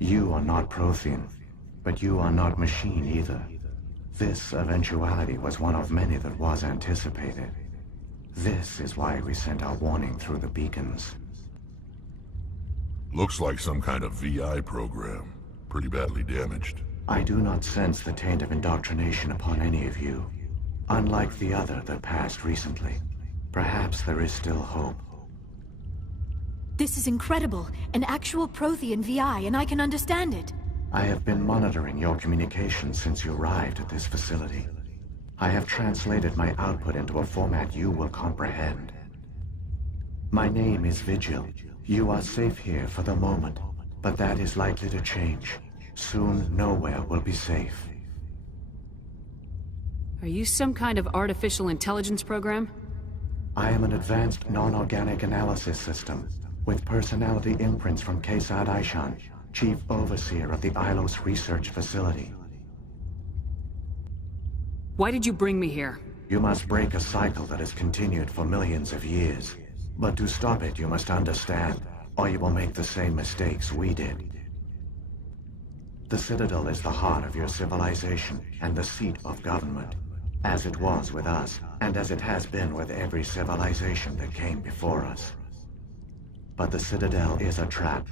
You are not Prothean, but you are not machine either. This eventuality was one of many that was anticipated. This is why we sent our warning through the beacons. Looks like some kind of VI program. Pretty badly damaged. I do not sense the taint of indoctrination upon any of you. Unlike the other that passed recently. Perhaps there is still hope. This is incredible. An actual Prothean VI, and I can understand it. I have been monitoring your communications since you arrived at this facility. I have translated my output into a format you will comprehend. My name is Vigil. You are safe here for the moment, but that is likely to change. Soon, nowhere will be safe. Are you some kind of artificial intelligence program? I am an advanced non-organic analysis system, with personality imprints from Kesad Aishan, Chief Overseer of the Ilos Research Facility. Why did you bring me here? You must break a cycle that has continued for millions of years. But to stop it, you must understand, or you will make the same mistakes we did. The Citadel is the heart of your civilization and the seat of government, as it was with us, and as it has been with every civilization that came before us. But the Citadel is a trap.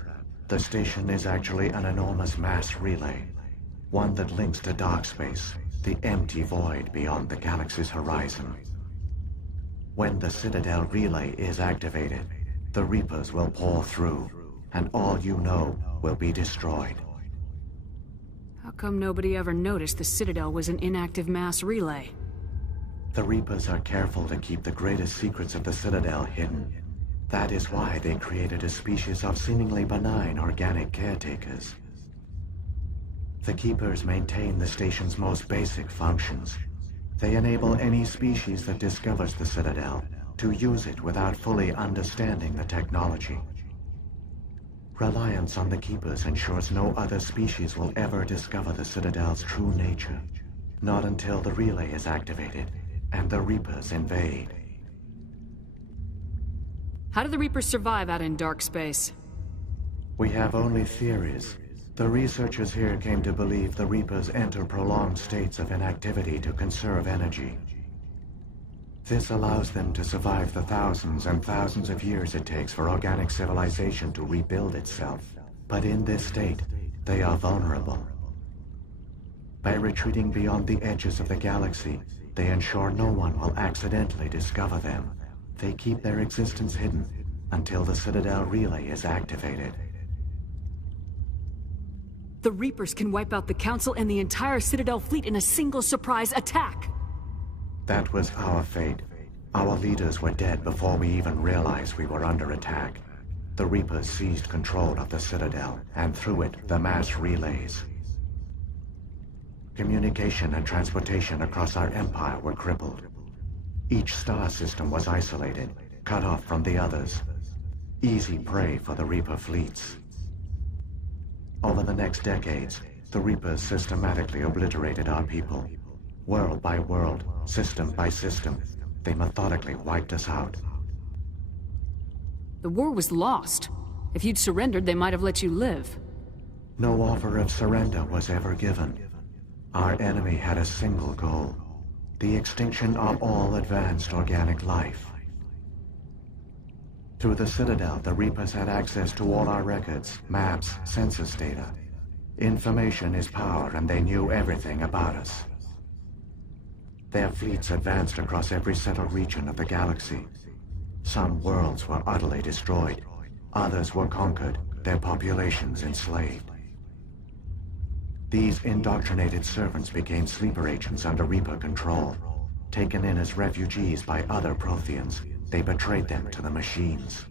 The station is actually an enormous mass relay, one that links to dark space, the empty void beyond the galaxy's horizon. When the Citadel relay is activated, the Reapers will pour through, and all you know will be destroyed. How come nobody ever noticed the Citadel was an inactive mass relay? The Reapers are careful to keep the greatest secrets of the Citadel hidden. That is why they created a species of seemingly benign organic caretakers. The Keepers maintain the station's most basic functions. They enable any species that discovers the Citadel to use it without fully understanding the technology. Reliance on the Keepers ensures no other species will ever discover the Citadel's true nature. Not until the relay is activated and the Reapers invade. How do the Reapers survive out in dark space? We have only theories. The researchers here came to believe the Reapers enter prolonged states of inactivity to conserve energy. This allows them to survive the thousands and thousands of years it takes for organic civilization to rebuild itself. But in this state, they are vulnerable. By retreating beyond the edges of the galaxy, they ensure no one will accidentally discover them. They keep their existence hidden until the Citadel relay is activated. The Reapers can wipe out the Council and the entire Citadel fleet in a single surprise attack! That was our fate. Our leaders were dead before we even realized we were under attack. The Reapers seized control of the Citadel, and through it, the mass relays. Communication and transportation across our empire were crippled. Each star system was isolated, cut off from the others. Easy prey for the Reaper fleets. Over the next decades, the Reapers systematically obliterated our people. World by world, system by system, they methodically wiped us out. The war was lost. If you'd surrendered, they might have let you live. No offer of surrender was ever given. Our enemy had a single goal: the extinction of all advanced organic life. Through the Citadel, the Reapers had access to all our records, maps, census data. Information is power, and they knew everything about us. Their fleets advanced across every settled region of the galaxy. Some worlds were utterly destroyed. Others were conquered, their populations enslaved. These indoctrinated servants became sleeper agents under Reaper control. Taken in as refugees by other Protheans, they betrayed them to the machines.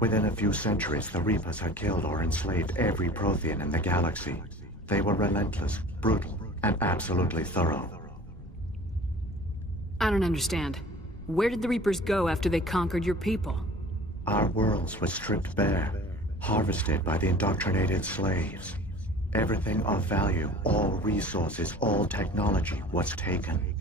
Within a few centuries, the Reapers had killed or enslaved every Prothean in the galaxy. They were relentless, brutal, and absolutely thorough. I don't understand. Where did the Reapers go after they conquered your people? Our worlds were stripped bare, harvested by the indoctrinated slaves. Everything of value, all resources, all technology was taken.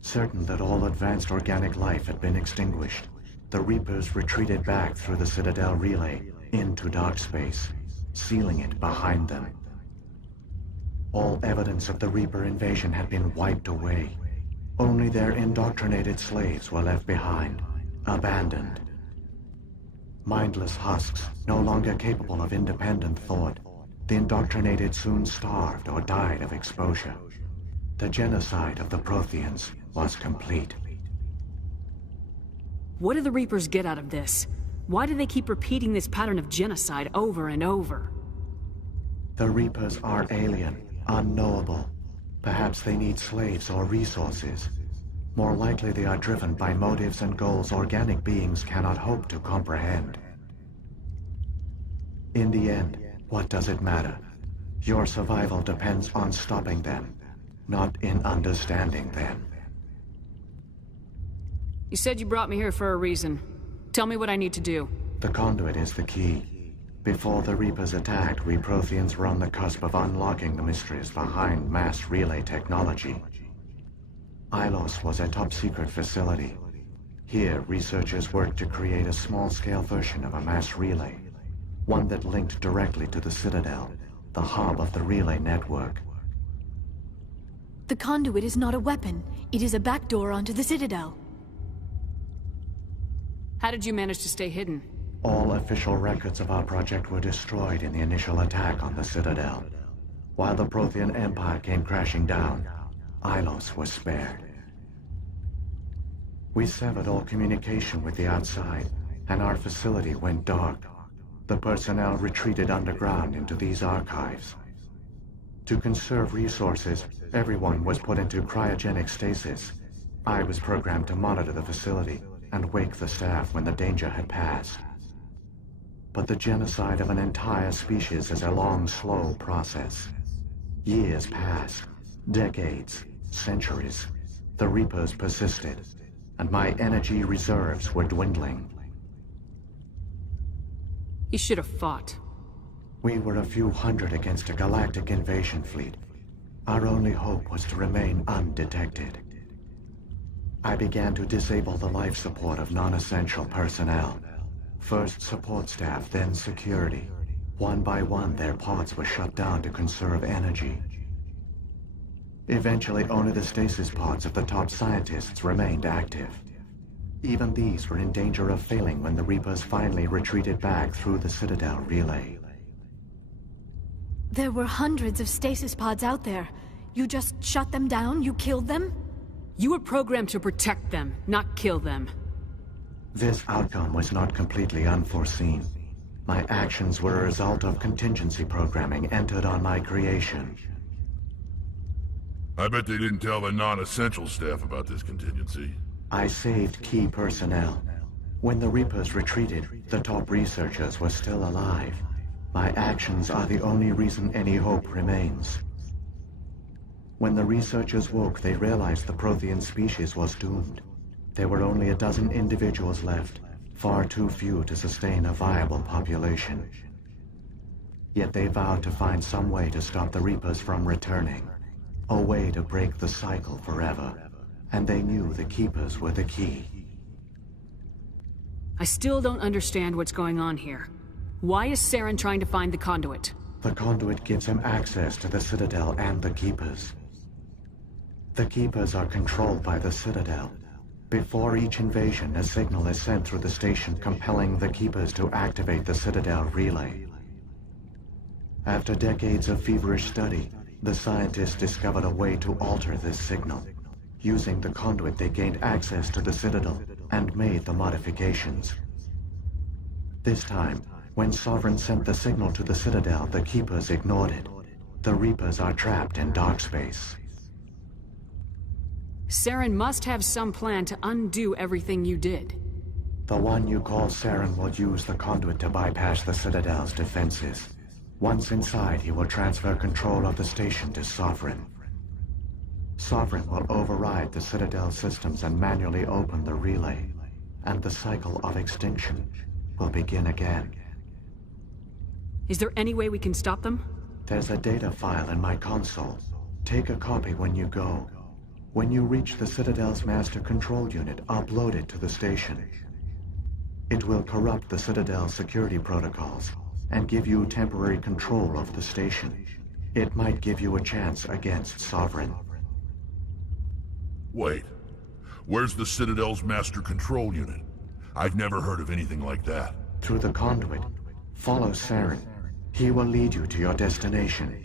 Certain that all advanced organic life had been extinguished, the Reapers retreated back through the Citadel relay, into dark space, sealing it behind them. All evidence of the Reaper invasion had been wiped away. Only their indoctrinated slaves were left behind, abandoned. Mindless husks, no longer capable of independent thought, the indoctrinated soon starved or died of exposure. The genocide of the Protheans was complete. What do the Reapers get out of this? Why do they keep repeating this pattern of genocide over and over? The Reapers are alien, unknowable. Perhaps they need slaves or resources. More likely they are driven by motives and goals organic beings cannot hope to comprehend. In the end, what does it matter? Your survival depends on stopping them, not in understanding them. You said you brought me here for a reason. Tell me what I need to do. The conduit is the key. Before the Reapers attacked, we Protheans were on the cusp of unlocking the mysteries behind mass relay technology. Ilos was a top-secret facility. Here, researchers worked to create a small-scale version of a mass relay, one that linked directly to the Citadel, the hub of the relay network. The conduit is not a weapon. It is a backdoor onto the Citadel. How did you manage to stay hidden? All official records of our project were destroyed in the initial attack on the Citadel. While the Prothean Empire came crashing down, Ilos was spared. We severed all communication with the outside, and our facility went dark. The personnel retreated underground into these archives. To conserve resources, everyone was put into cryogenic stasis. I was programmed to monitor the facility and wake the staff when the danger had passed. But the genocide of an entire species is a long, slow process. Years passed, decades, centuries. The Reapers persisted, and my energy reserves were dwindling. You should have fought. We were a few hundred against a galactic invasion fleet. Our only hope was to remain undetected. I began to disable the life support of non-essential personnel. First support staff, then security. One by one, their pods were shut down to conserve energy. Eventually, only the stasis pods of the top scientists remained active. Even these were in danger of failing when the Reapers finally retreated back through the Citadel relay. There were hundreds of stasis pods out there. You just shut them down? You killed them? You were programmed to protect them, not kill them. This outcome was not completely unforeseen. My actions were a result of contingency programming entered on my creation. I bet they didn't tell the non-essential staff about this contingency. I saved key personnel. When the Reapers retreated, the top researchers were still alive. My actions are the only reason any hope remains. When the researchers woke, they realized the Prothean species was doomed. There were only a dozen individuals left, far too few to sustain a viable population. Yet they vowed to find some way to stop the Reapers from returning, a way to break the cycle forever, and they knew the Keepers were the key. I still don't understand what's going on here. Why is Saren trying to find the conduit? The conduit gives him access to the Citadel and the Keepers. The Keepers are controlled by the Citadel. Before each invasion, a signal is sent through the station compelling the Keepers to activate the Citadel relay. After decades of feverish study, the scientists discovered a way to alter this signal. Using the conduit, they gained access to the Citadel and made the modifications. This time, when Sovereign sent the signal to the Citadel, the Keepers ignored it. The Reapers are trapped in dark space. Saren must have some plan to undo everything you did. The one you call Saren will use the conduit to bypass the Citadel's defenses. Once inside, he will transfer control of the station to Sovereign. Sovereign will override the Citadel systems and manually open the relay, and the cycle of extinction will begin again. Is there any way we can stop them? There's a data file in my console. Take a copy when you go. When you reach the Citadel's master control unit, upload it to the station. It will corrupt the Citadel's security protocols and give you temporary control of the station. It might give you a chance against Sovereign. Wait. Where's the Citadel's master control unit? I've never heard of anything like that. Through the conduit. Follow Saren. He will lead you to your destination.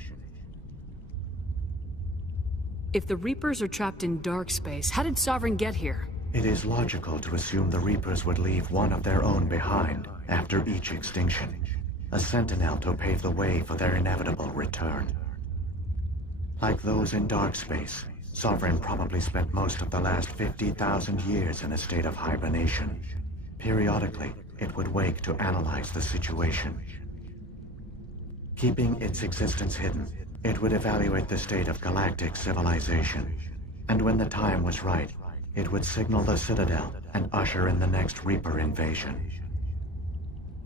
If the Reapers are trapped in dark space, how did Sovereign get here? It is logical to assume the Reapers would leave one of their own behind after each extinction. A sentinel to pave the way for their inevitable return. Like those in dark space, Sovereign probably spent most of the last 50,000 years in a state of hibernation. Periodically, it would wake to analyze the situation. Keeping its existence hidden, it would evaluate the state of galactic civilization. And when the time was right, it would signal the Citadel and usher in the next Reaper invasion.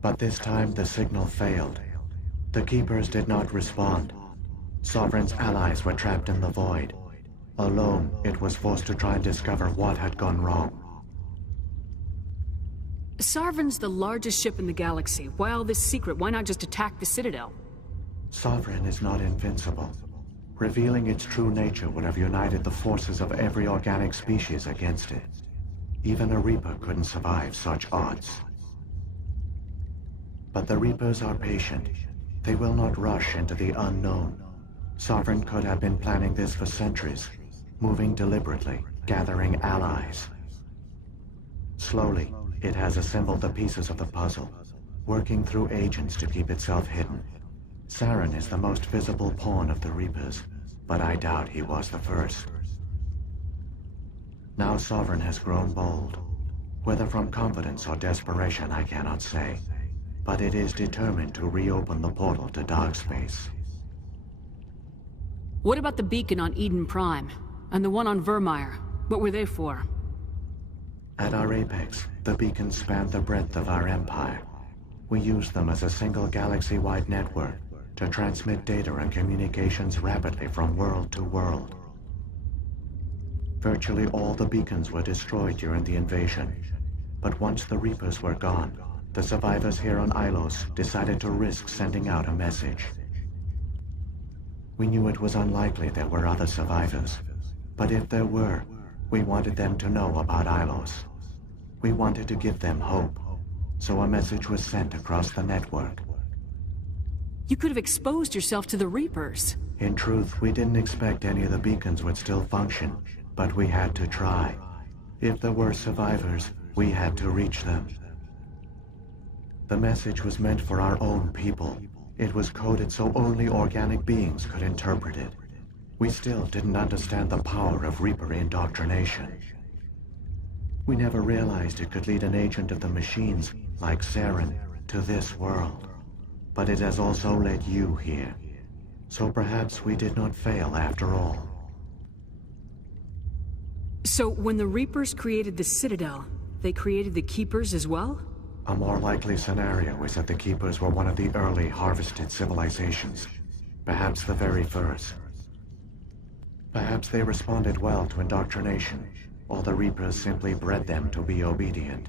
But this time the signal failed. The Keepers did not respond. Sovereign's allies were trapped in the void. Alone, it was forced to try and discover what had gone wrong. Sovereign's the largest ship in the galaxy. Why all this secret? Why not just attack the Citadel? Sovereign is not invincible. Revealing its true nature would have united the forces of every organic species against it. Even a Reaper couldn't survive such odds. But the Reapers are patient. They will not rush into the unknown. Sovereign could have been planning this for centuries, moving deliberately, gathering allies. Slowly, it has assembled the pieces of the puzzle, working through agents to keep itself hidden. Saren is the most visible pawn of the Reapers, but I doubt he was the first. Now Sovereign has grown bold. Whether from confidence or desperation, I cannot say. But it is determined to reopen the portal to dark space. What about the beacon on Eden Prime? And the one on Vermeer? What were they for? At our apex, the beacons spanned the breadth of our empire. We used them as a single galaxy-wide network to transmit data and communications rapidly from world to world. Virtually all the beacons were destroyed during the invasion, but once the Reapers were gone, the survivors here on Ilos decided to risk sending out a message. We knew it was unlikely there were other survivors, but if there were, we wanted them to know about Ilos. We wanted to give them hope, so a message was sent across the network. You could have exposed yourself to the Reapers. In truth, we didn't expect any of the beacons would still function, but we had to try. If there were survivors, we had to reach them. The message was meant for our own people. It was coded so only organic beings could interpret it. We still didn't understand the power of Reaper indoctrination. We never realized it could lead an agent of the machines, like Saren, to this world. But it has also led you here. So perhaps we did not fail after all. So when the Reapers created the Citadel, they created the Keepers as well? A more likely scenario is that the Keepers were one of the early harvested civilizations. Perhaps the very first. Perhaps they responded well to indoctrination, or the Reapers simply bred them to be obedient.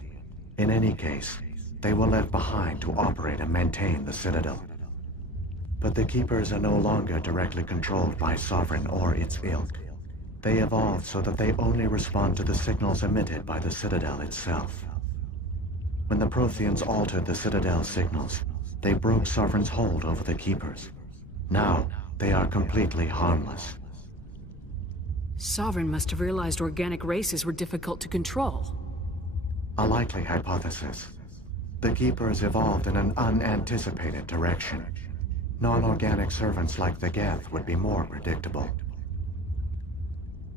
In any case, they were left behind to operate and maintain the Citadel. But the Keepers are no longer directly controlled by Sovereign or its ilk. They evolved so that they only respond to the signals emitted by the Citadel itself. When the Protheans altered the Citadel's signals, they broke Sovereign's hold over the Keepers. Now, they are completely harmless. Sovereign must have realized organic races were difficult to control. A likely hypothesis. The Keepers evolved in an unanticipated direction. Non-organic servants like the Geth would be more predictable.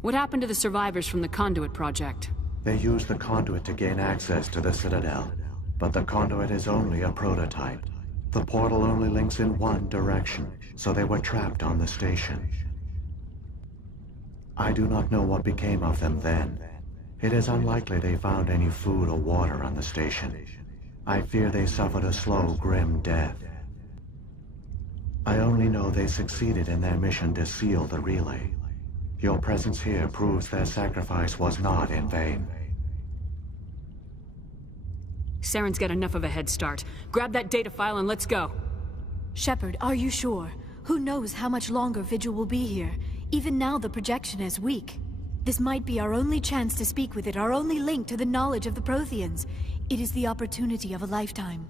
What happened to the survivors from the Conduit Project? They used the conduit to gain access to the Citadel, but the conduit is only a prototype. The portal only links in one direction, so they were trapped on the station. I do not know what became of them then. It is unlikely they found any food or water on the station. I fear they suffered a slow, grim death. I only know they succeeded in their mission to seal the relay. Your presence here proves their sacrifice was not in vain. Saren's got enough of a head start. Grab that data file and let's go. Shepard, are you sure? Who knows how much longer Vigil will be here? Even now the projection is weak. This might be our only chance to speak with it, our only link to the knowledge of the Protheans. It is the opportunity of a lifetime.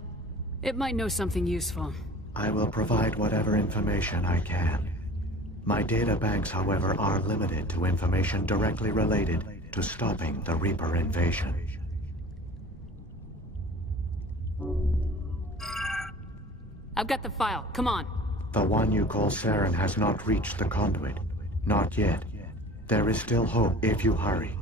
It might know something useful. I will provide whatever information I can. My data banks, however, are limited to information directly related to stopping the Reaper invasion. I've got the file. Come on. The one you call Saren has not reached the conduit. Not yet. There is still hope if you hurry.